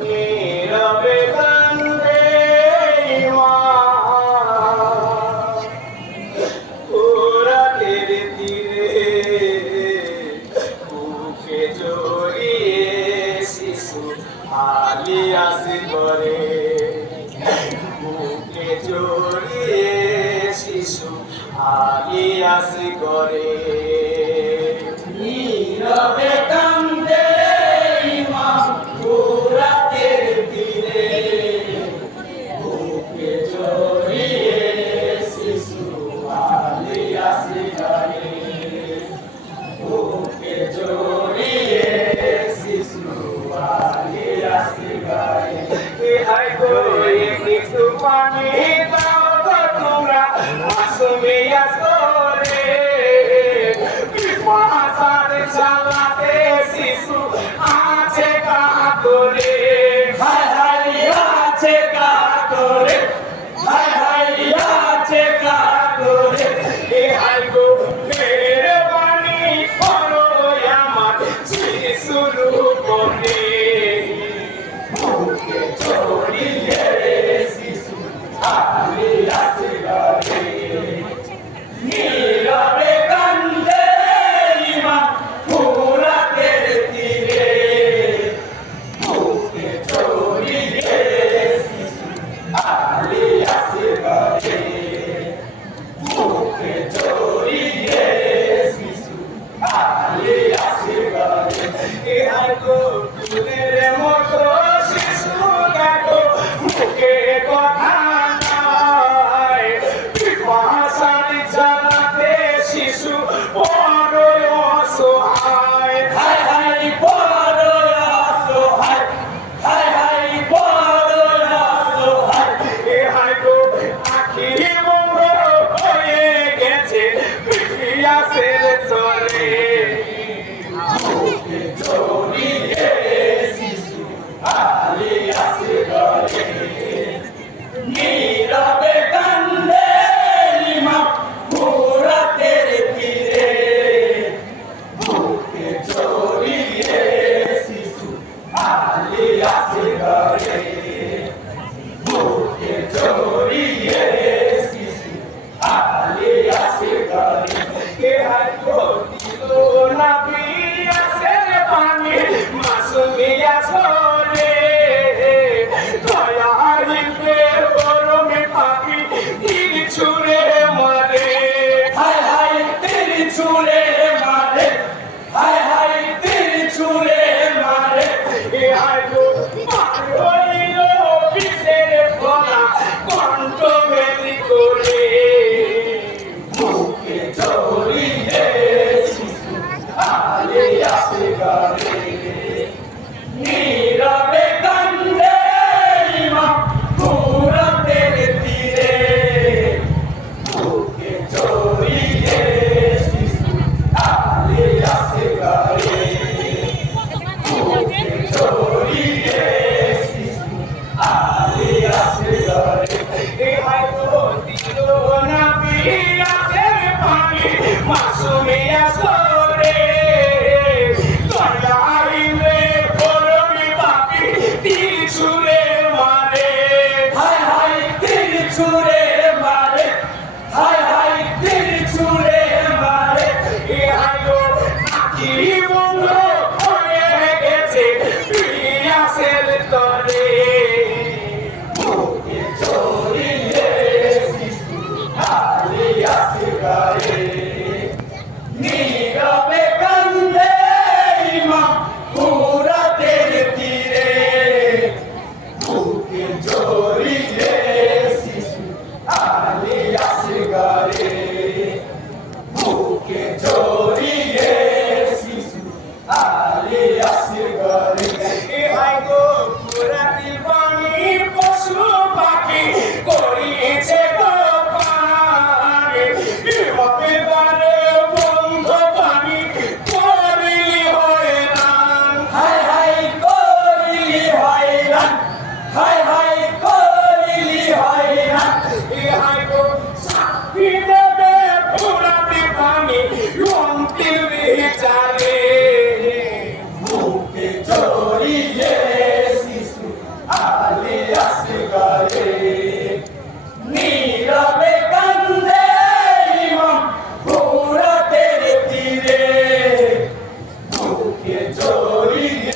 নীরবে কান্দে মা রাতের তীরে বুকে জড়িয়ে শিশু আলিয়াসি করে বুকে জড়িয়ে শিশু আলিয়াসি করে নীরবে কান্দে মা রাতের তীরে বুকে জড়িয়ে শিশু আলিয়াসি করে বুকে জড়িয়ে শিশু আলিয়াসি করে হাই গো একটু পানি দাও গো তোমরা মাসুমি আসরে মহাসার চালাতে শিশু আছে কাতরে হাই হাই আছে কাতরে হাই হাই আছে কাতরে হাই গো মেহরবানি করো আমার শিশুর উপরে বুকে জড়িয়ে শিশু আজকে জড়িয়ে